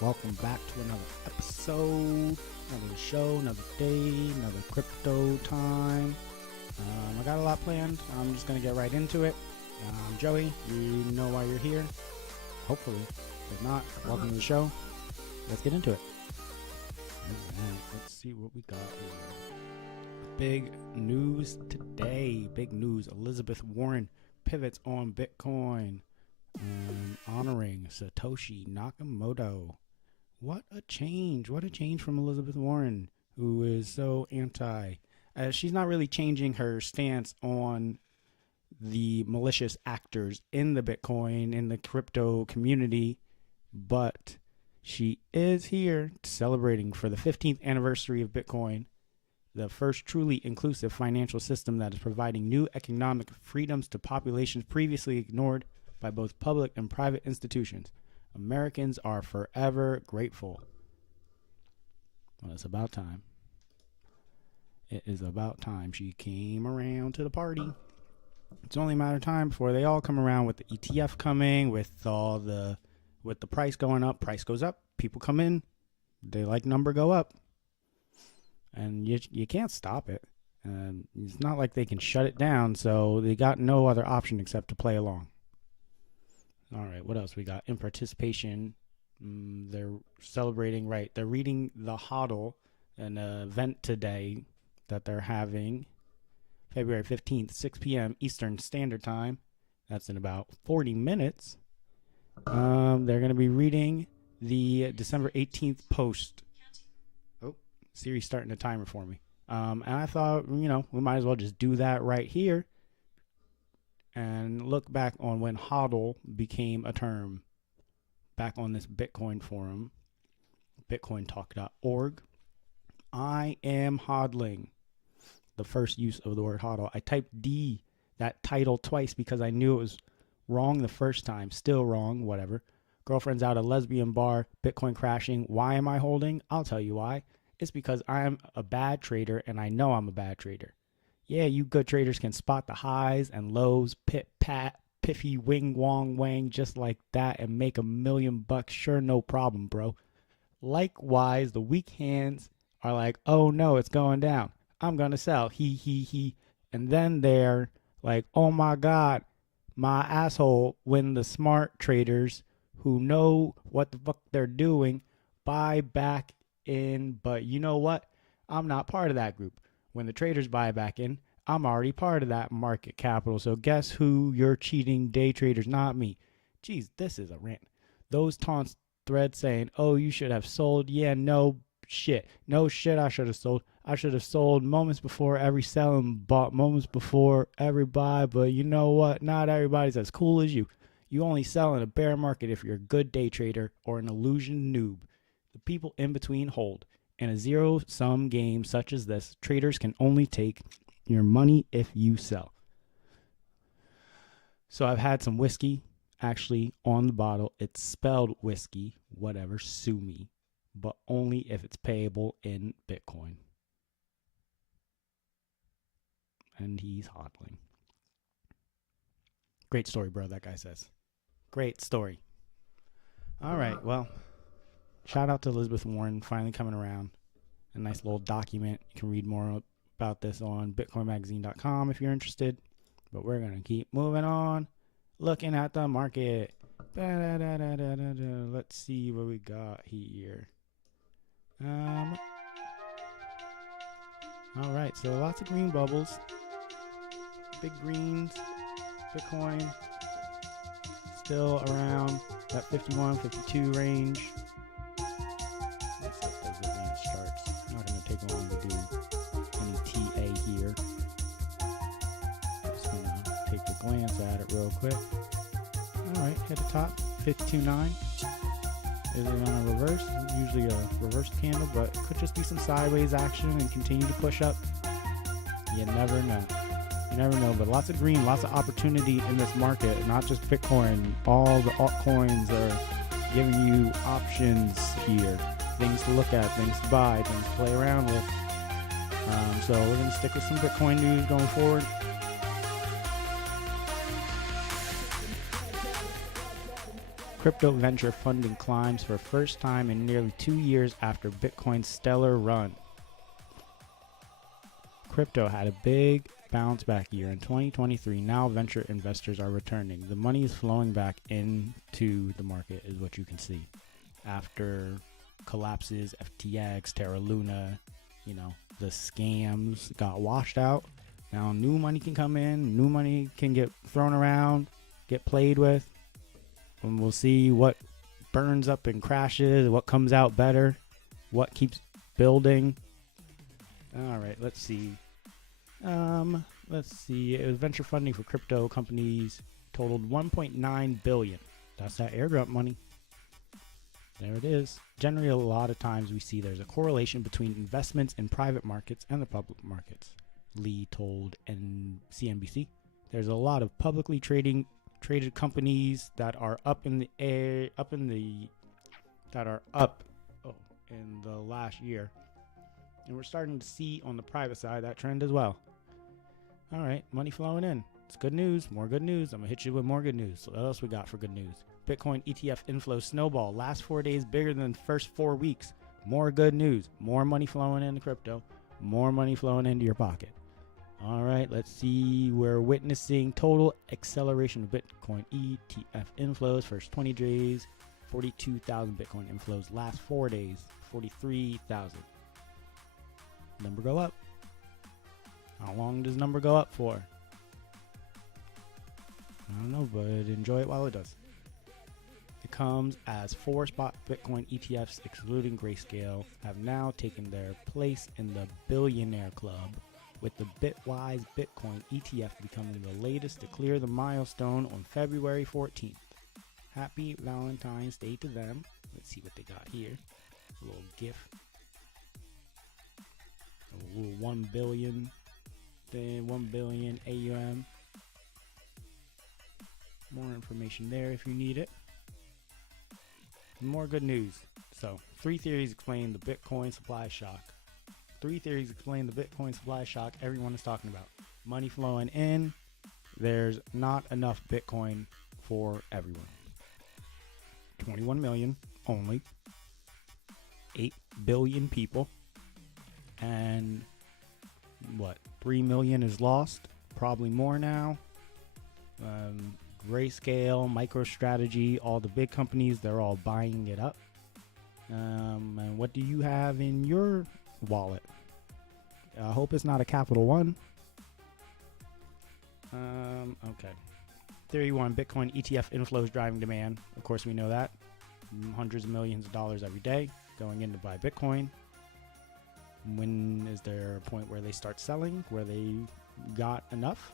Welcome back to another episode, another show, another day, another crypto time. I got a lot planned. I'm just going to get right into it. I'm Joey. You know why you're here. Hopefully. If not, welcome to the show. Let's get into it. Alright, let's see what we got here. Big news today. Big news. Elizabeth Warren pivots on Bitcoin. Honoring Satoshi Nakamoto. What a change. What a change from Elizabeth Warren, who is so anti. She's not really changing her stance on the malicious actors in the Bitcoin, in the crypto community, but she is here celebrating for the 15th anniversary of Bitcoin, the first truly inclusive financial system that is providing new economic freedoms to populations previously ignored by both public and private institutions. Americans are forever grateful. Well, it's about time. It is about time she came around to the party. It's only a matter of time before they all come around with the ETF coming, with the price going up. Price goes up, people come in, they like number go up, and you can't stop it. It's not like they can shut it down, so they got no other option except to play along. All right, what else we got? In participation, they're celebrating, right? They're reading the Hodl, an event today that they're having, February 15th, 6 p.m. Eastern Standard Time. That's in about 40 minutes. They're going to be reading the December 18th post. Oh, Siri's starting a timer for me. And I thought, we might as well just do that right here and look back on when Hodl became a term back on this Bitcoin forum, bitcointalk.org. I am hodling, the first use of the word hodl. I typed D, that title, twice because I knew it was wrong the first time. Still wrong, whatever. Girlfriend's out at lesbian bar, Bitcoin crashing. Why am I holding? I'll tell you why. It's because I'm a bad trader and I know I'm a bad trader. Yeah, you good traders can spot the highs and lows, pit, pat, piffy, wing, wong, wang, just like that and make $1 million. Sure, no problem, bro. Likewise, the weak hands are like, oh no, it's going down. I'm going to sell. He. And then they're like, oh my God, my asshole, when the smart traders who know what the fuck they're doing buy back in. But you know what? I'm not part of that group. When the traders buy back in, I'm already part of that market capital. So guess who? You're cheating day traders, not me. Geez, this is a rant. Those taunts threads saying, oh, you should have sold. Yeah, no shit. No shit I should have sold. I should have sold moments before every sell and bought moments before every buy. But you know what? Not everybody's as cool as you. You only sell in a bear market if you're a good day trader or an illusion noob. The people in between hold. In a zero-sum game such as this, traders can only take your money if you sell. So I've had some whiskey actually on the bottle. It's spelled whiskey, whatever, sue me, but only if it's payable in Bitcoin. And he's hodling. Great story, bro, that guy says. Great story. All right, well, shout out to Elizabeth Warren finally coming around. A nice little document. You can read more about this on bitcoinmagazine.com if you're interested. But we're going to keep moving on, looking at the market. Let's see what we got here. All right, so lots of green bubbles. Big greens. Bitcoin still around that 51, 52 range. Let's set those advanced charts. Not going to take long to do any TA here. Just going to take a glance at it real quick. All right, hit the top, 52.9. Is it on a reverse? Usually a reverse candle, but could just be some sideways action and continue to push up. You never know. You never know, but lots of green, lots of opportunity in this market, not just Bitcoin. All the altcoins are giving you options here, things to look at, things to buy, things to play around with. So we're going to stick with some Bitcoin news going forward. Crypto venture funding climbs for first time in nearly 2 years after Bitcoin's stellar run. Crypto had a big bounce back year in 2023. Now venture investors are returning. The money is flowing back into the market is what you can see. After collapses, FTX, Terra Luna, the scams got washed out. Now new money can come in, new money can get thrown around, get played with. And we'll see what burns up and crashes, what comes out better, what keeps building. All right, let's see. It was venture funding for crypto companies totaled $1.9 billion. That's that airdrop money. There it is. Generally, a lot of times we see there's a correlation between investments in private markets and the public markets. Lee told CNBC. There's a lot of publicly traded companies that are up in the last year. And we're starting to see on the private side that trend as well. All right, money flowing in. It's good news, more good news. I'm going to hit you with more good news. So what else we got for good news? Bitcoin ETF inflow snowball. Last 4 days bigger than the first 4 weeks. More good news. More money flowing into crypto. More money flowing into your pocket. All right, let's see. We're witnessing total acceleration of Bitcoin ETF inflows. First 20 days, 42,000 Bitcoin inflows. Last 4 days, 43,000. Number go up. How long does number go up for? I don't know, but enjoy it while it does. It comes as 4 spot Bitcoin ETFs, excluding Grayscale, have now taken their place in the billionaire club, with the Bitwise Bitcoin ETF becoming the latest to clear the milestone on February 14th. Happy Valentine's Day to them. Let's see what they got here. A little GIF. A little 1 billion. Then 1 billion AUM. More information there if you need it. More good news. So, 3 theories explain the Bitcoin supply shock. 3 theories explain the Bitcoin supply shock everyone is talking about. Money flowing in. There's not enough Bitcoin for everyone. 21 million only. 8 billion people. And 3 million is lost. Probably more now. Grayscale, MicroStrategy, all the big companies, they're all buying it up. And what do you have in your wallet? I hope it's not a Capital One. Okay. Theory 1, Bitcoin ETF inflows driving demand. Of course, we know that. Hundreds of millions of dollars every day going in to buy Bitcoin. When is there a point where they start selling, where they got enough?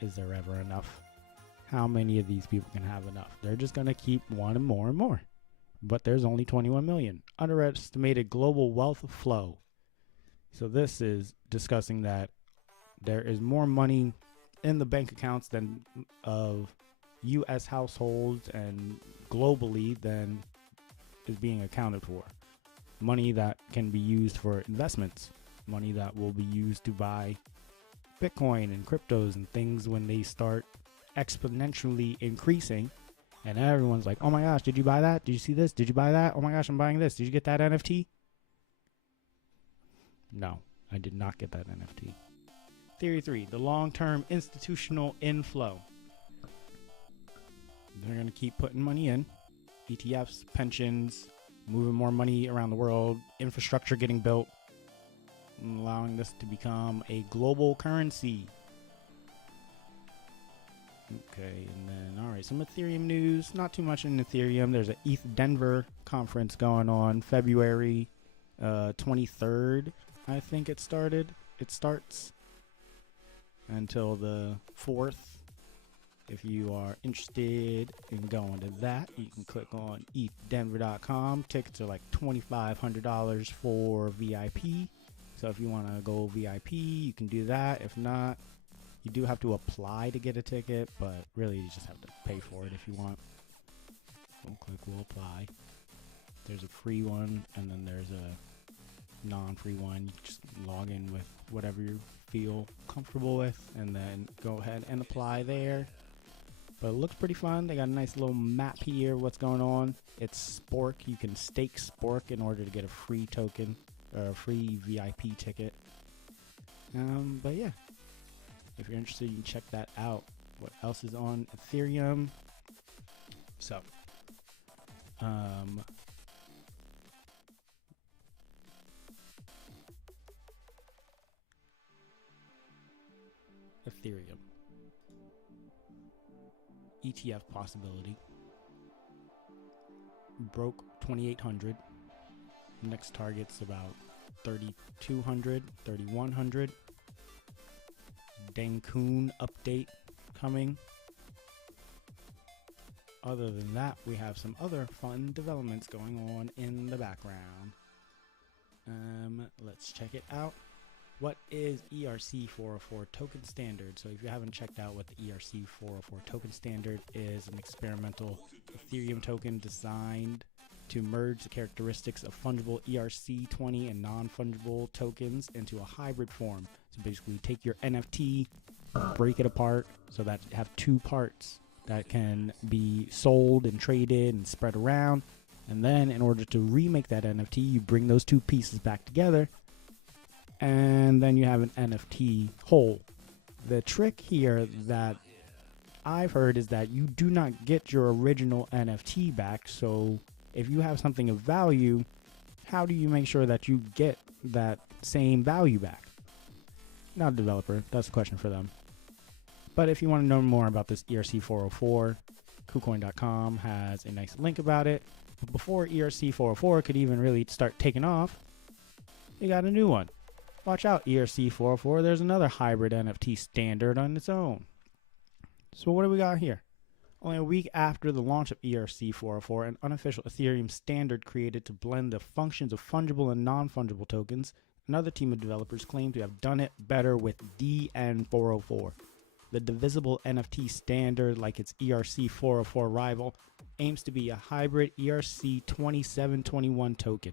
Is there ever enough? How many of these people can have enough? They're just going to keep wanting more and more. But there's only 21 million. Underestimated global wealth flow. So this is discussing that there is more money in the bank accounts than of U.S. households and globally than is being accounted for. Money that can be used for investments. Money that will be used to buy Bitcoin and cryptos and things when they start exponentially increasing. And everyone's like, oh my gosh, did you buy that? Did you see this? Did you buy that? Oh my gosh, I'm buying this. Did you get that NFT? No, I did not get that NFT. Theory 3, the long-term institutional inflow. They're going to keep putting money in. ETFs, pensions, moving more money around the world, infrastructure getting built, and allowing this to become a global currency. Okay, and then, all right, some Ethereum news. Not too much in Ethereum. There's an EthDenver conference going on February 23rd, I think it started. It starts until the 4th. If you are interested in going to that, you can click on EthDenver.com. Tickets are like $2,500 for VIP. So if you want to go VIP, you can do that. If not, you do have to apply to get a ticket, but really you just have to pay for it if you want. We'll click We'll apply. There's a free one, and then there's a non-free one. You just log in with whatever you feel comfortable with, and then go ahead and apply there. But it looks pretty fun. They got a nice little map here, what's going on. It's Spork. You can stake Spork in order to get a free token, or a free VIP ticket. But yeah, if you're interested, you can check that out. What else is on Ethereum? So, Ethereum. ETF possibility. Broke 2,800. Next target's about 3,200, 3,100. Dankun update coming. Other than that, we have some other fun developments going on in the background. Let's check it out. What is ERC-404 token standard? So if you haven't checked out what the ERC-404 token standard is, an experimental Ethereum token designed to merge the characteristics of fungible ERC-20 and non-fungible tokens into a hybrid form. So basically take your NFT, break it apart so that you have two parts that can be sold and traded and spread around. And then in order to remake that NFT, you bring those two pieces back together, and then you have an NFT whole. The trick here that I've heard is that you do not get your original NFT back. So if you have something of value, how do you make sure that you get that same value back? Not a developer. That's a question for them. But if you want to know more about this ERC-404, KuCoin.com has a nice link about it. But before ERC-404 could even really start taking off, you got a new one. Watch out, ERC-404. There's another hybrid NFT standard on its own. So what do we got here? Only a week after the launch of ERC-404, an unofficial Ethereum standard created to blend the functions of fungible and non-fungible tokens, another team of developers claim to have done it better with DN404. The divisible NFT standard, like its ERC-404 rival, aims to be a hybrid ERC-2721 token.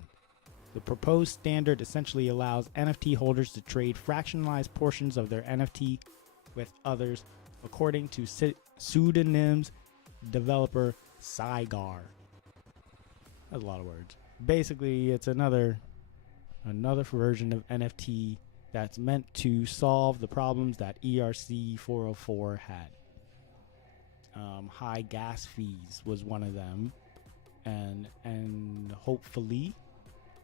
The proposed standard essentially allows NFT holders to trade fractionalized portions of their NFT with others, according to pseudonyms developer Cygar. That's a lot of words. Basically, it's another version of NFT that's meant to solve the problems that ERC-404 had. High gas fees was one of them, and hopefully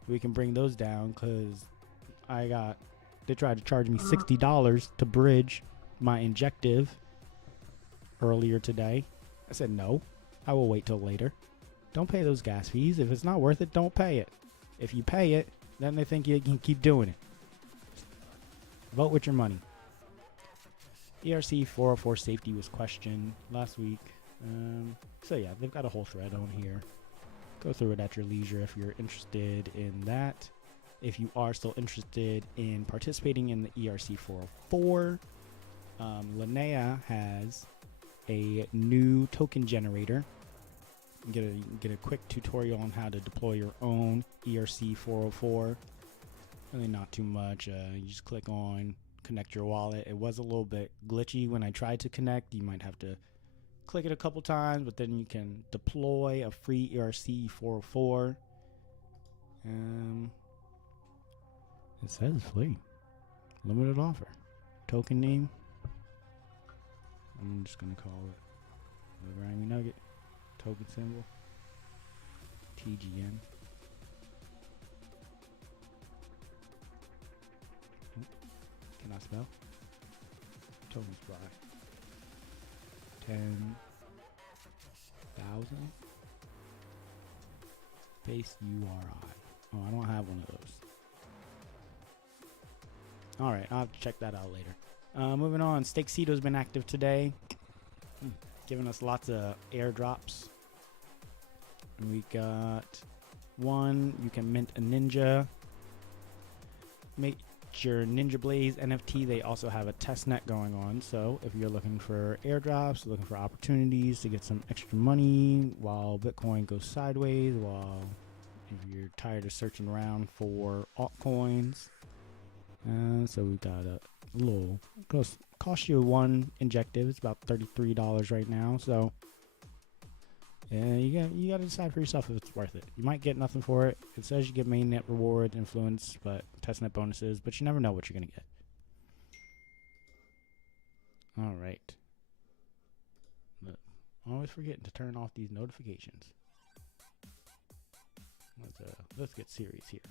we can bring those down, because they tried to charge me $60 to bridge my injective earlier today. I said no, I will wait till later. Don't pay those gas fees. If it's not worth it, don't pay it. If you pay it, then they think you can keep doing it. Vote with your money. ERC-404 safety was questioned last week. So yeah, they've got a whole thread on here. Go through it at your leisure if you're interested in that. If you are still interested in participating in the ERC-404, Linnea has a new token generator. You get a quick tutorial on how to deploy your own ERC-404. Really not too much. You just click on connect your wallet. It was a little bit glitchy when I tried to connect. You might have to click it a couple times, but then you can deploy a free ERC-404. It says free. Limited offer. Token name. I'm just going to call it the Grimy Nugget. Token symbol. TGN. Can I spell? Token supply. 10,000. Base URI. Oh, I don't have one of those. Alright, I'll have to check that out later. Moving on, Stakecito's been active today. Giving us lots of airdrops. And we got one, you can mint a ninja. Make your Ninja Blaze NFT. They also have a testnet going on, so if you're looking for airdrops, looking for opportunities to get some extra money while Bitcoin goes sideways, while if you're tired of searching around for altcoins, so we got a little cost you one injective. It's about $33 right now, so you got to decide for yourself if it's worth it. You might get nothing for it. It says you get mainnet rewards, influence, but testnet bonuses, but you never know what you're gonna get. All right. Always forgetting to turn off these notifications. Let's get serious here.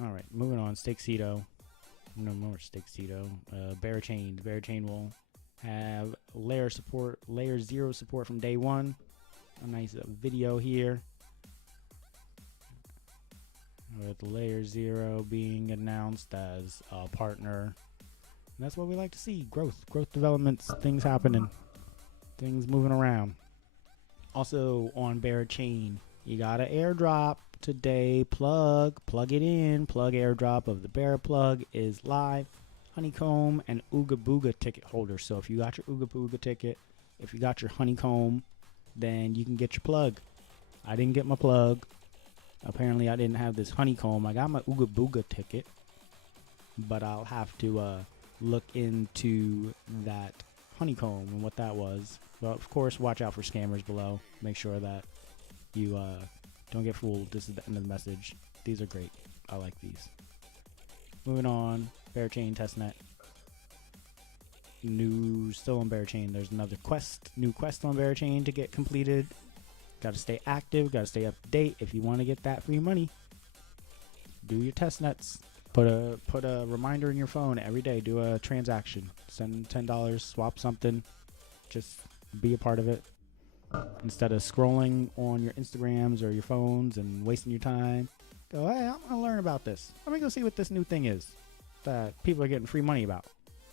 All right, moving on. Stakecito. No more Stakecito. Barachain. Barachain will have layer 0 support from day one. A nice video here with layer 0 being announced as a partner. And that's what we like to see. Growth developments, things happening, things moving around. Also on Barachain, you got an airdrop today. Plug it in. Plug airdrop of the Bear plug is live. Honeycomb and Ooga Booga ticket holders. So if you got your Ooga Booga ticket, if you got your Honeycomb, then you can get your plug. I didn't get my plug. Apparently I didn't have this Honeycomb. I got my Ooga Booga ticket, but I'll have to look into that Honeycomb and what that was. Well, of course, watch out for scammers below. Make sure that you don't get fooled. This is the end of the message. These are great. I like these. Moving on. Barachain testnet. Still on Barachain. There's another new quest on Barachain to get completed. Got to stay active. Got to stay up to date if you want to get that free money. Do your testnets. Put a reminder in your phone every day. Do a transaction. Send $10. Swap something. Just be a part of it. Instead of scrolling on your Instagrams or your phones and wasting your time, go, hey, I'm going to learn about this. Let me go see what this new thing is that people are getting free money about.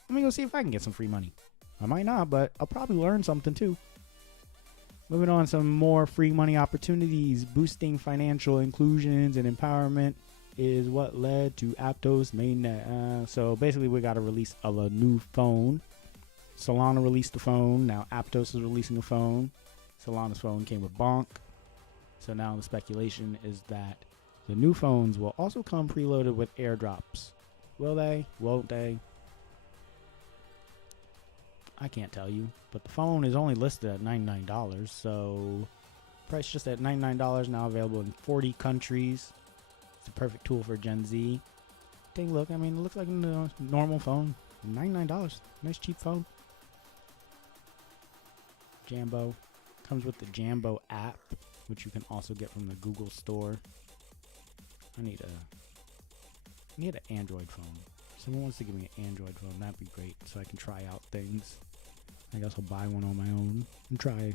Let me go see if I can get some free money. I might not, but I'll probably learn something too. Moving on, some more free money opportunities. Boosting financial inclusions and empowerment is what led to Aptos mainnet. So basically we got a release of a new phone. Solana released the phone. Now Aptos is releasing a phone. Solana's phone came with Bonk. So now the speculation is that the new phones will also come preloaded with airdrops. Will they? Won't they? I can't tell you. But the phone is only listed at $99. So price just at $99, now available in 40 countries. It's a perfect tool for Gen Z. Take a look. I mean, it looks like a normal phone. $99. Nice cheap phone. Jambo. Comes with the Jambo app, which you can also get from the Google store. I need an Android phone. Someone wants to give me an Android phone, that'd be great, so I can try out things. I guess I'll buy one on my own and try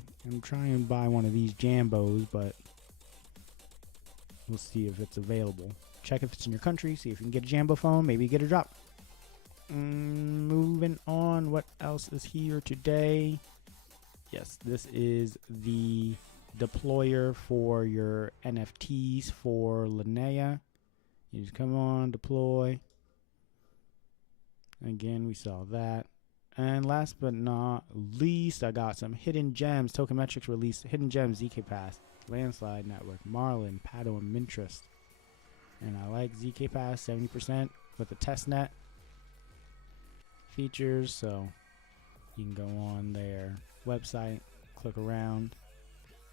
and buy one of these Jambos, but we'll see if it's available. Check if it's in your country, see if you can get a Jambo phone, maybe get a drop. Moving on, what else is here today? Yes, this is the deployer for your NFTs for Linnea. You just come on, deploy. Again, we saw that. And last but not least, I got some hidden gems. Tokenmetrics released hidden gems, ZK Pass, Landslide Network, Marlin, Paddle, and Mintrust. And I like ZK Pass 70% with the testnet features, so you can go on there. website, click around,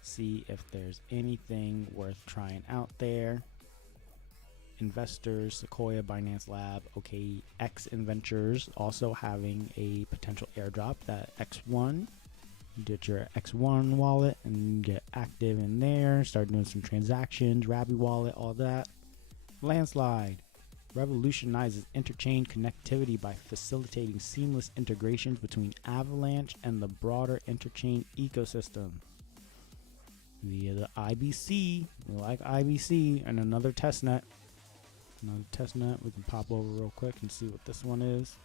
see if there's anything worth trying out there. Investors, Sequoia, Binance Lab, OKX Inventors also having a potential airdrop. That X1, you get your X1 wallet and get active in there, start doing some transactions, Rabby wallet, all that. Landslide revolutionizes interchain connectivity by facilitating seamless integrations between Avalanche and the broader interchain ecosystem via the IBC. We like IBC. And another testnet. Another testnet. We can pop over real quick and see what this one is.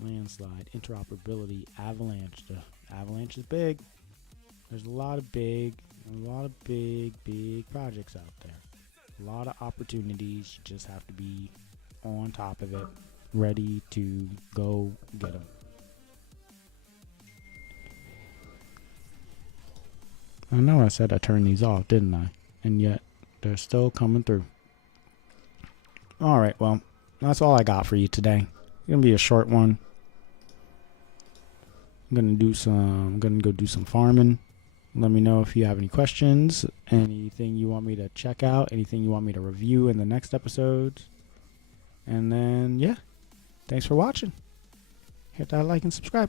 Landslide, interoperability, Avalanche. The Avalanche is big. There's a lot of big projects out there. A lot of opportunities. You just have to be on top of it, ready to go get them. I know I said I turned these off, didn't I? And yet they're still coming through. All right, well, that's all I got for you today. It's gonna be a short one. I'm gonna go do some farming. Let me know if you have any questions, anything you want me to check out, anything you want me to review in the next episodes. And then, yeah, thanks for watching. Hit that like and subscribe.